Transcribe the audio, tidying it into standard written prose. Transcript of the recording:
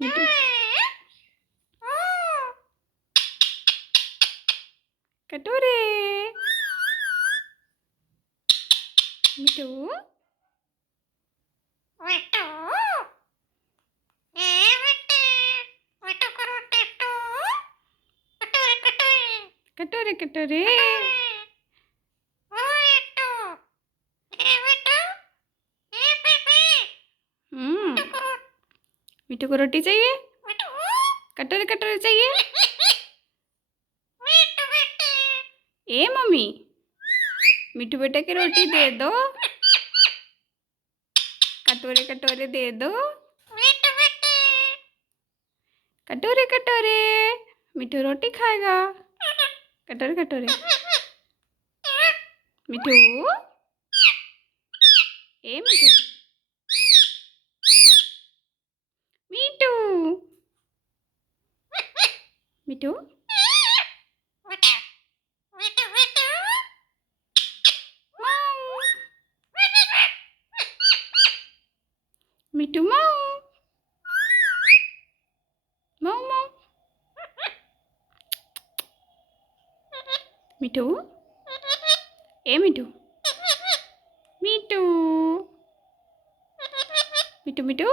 मिठू कटोरे मिठू कटोरे कटोरे मिठू को रोटी चाहिए कटोरे कटोरे चाहिए ए मम्मी मिठू बेटे की रोटी दे दो कटोरे कटोरे दे दो कटोरे कटोरे मिठू रोटी खाएगा कटोरे कटोरे मिठू ए मिठू मिठू मिठू मिठू माऊ माऊ माऊ मिठू ए मिठू मिठू मिठू मिठू